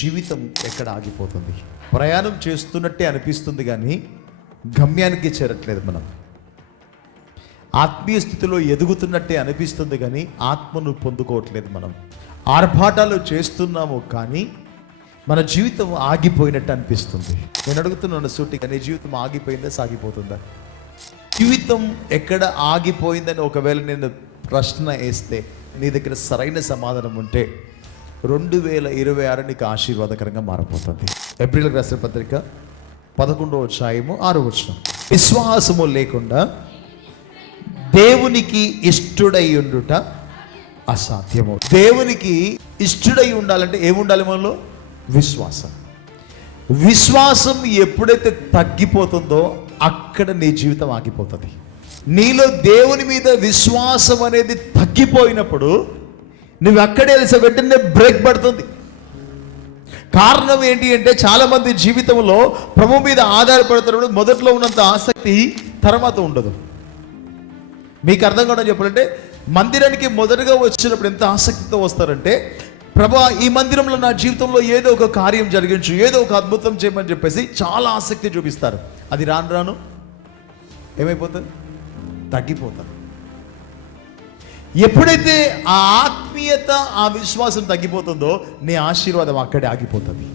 జీవితం ఎక్కడ ఆగిపోతుంది? ప్రయాణం చేస్తున్నట్టే అనిపిస్తుంది కానీ గమ్యానికి చేరట్లేదు. మనం ఆత్మీయ స్థితిలో ఎదుగుతున్నట్టే అనిపిస్తుంది కానీ ఆత్మను పొందుకోవట్లేదు. మనం ఆర్భాటాలు చేస్తున్నాము కానీ మన జీవితం ఆగిపోయినట్టు అనిపిస్తుంది. నేను అడుగుతున్నాను సూటిగా, నీ జీవితం ఆగిపోయిందా సాగిపోతుందా? జీవితం ఎక్కడ ఆగిపోయిందని ఒకవేళ నేను ప్రశ్న వేస్తే నీ దగ్గర సరైన సమాధానం ఉంటే 2026 నీకు ఆశీర్వాదకరంగా మారిపోతుంది. ఏప్రిల్ రాసిన పత్రిక 11వ అధ్యాయము 6వ వచనం. విశ్వాసము లేకుండా దేవునికి ఇష్టుడై ఉండుట అసాధ్యము. దేవునికి ఇష్టుడై ఉండాలంటే ఏముండాలి? మనలో విశ్వాసం. విశ్వాసం ఎప్పుడైతే తగ్గిపోతుందో అక్కడ నీ జీవితం ఆగిపోతుంది. నీలో దేవుని మీద విశ్వాసం అనేది తగ్గిపోయినప్పుడు నువ్వు అక్కడే వెంటనే బ్రేక్ పడుతుంది. కారణం ఏంటి అంటే చాలామంది జీవితంలో ప్రభు మీద ఆధారపడుతున్నప్పుడు మొదట్లో ఉన్నంత ఆసక్తి తర్వాత ఉండదు. మీకు అర్థం కావడం చెప్పాలంటే, మందిరానికి మొదటగా వచ్చినప్పుడు ఎంత ఆసక్తితో వస్తారంటే, ప్రభా ఈ మందిరంలో నా జీవితంలో ఏదో ఒక కార్యం జరిగించు, ఏదో ఒక అద్భుతం చేయమని చెప్పేసి చాలా ఆసక్తి చూపిస్తారు. అది రాను రాను ఏమైపోతుంది? తగ్గిపోతారు. ఎప్పుడైతే ఆ ఆత్మీయత, ఆ విశ్వాసం తగ్గిపోతుందో నీ ఆశీర్వాదం అక్కడే ఆగిపోతుంది.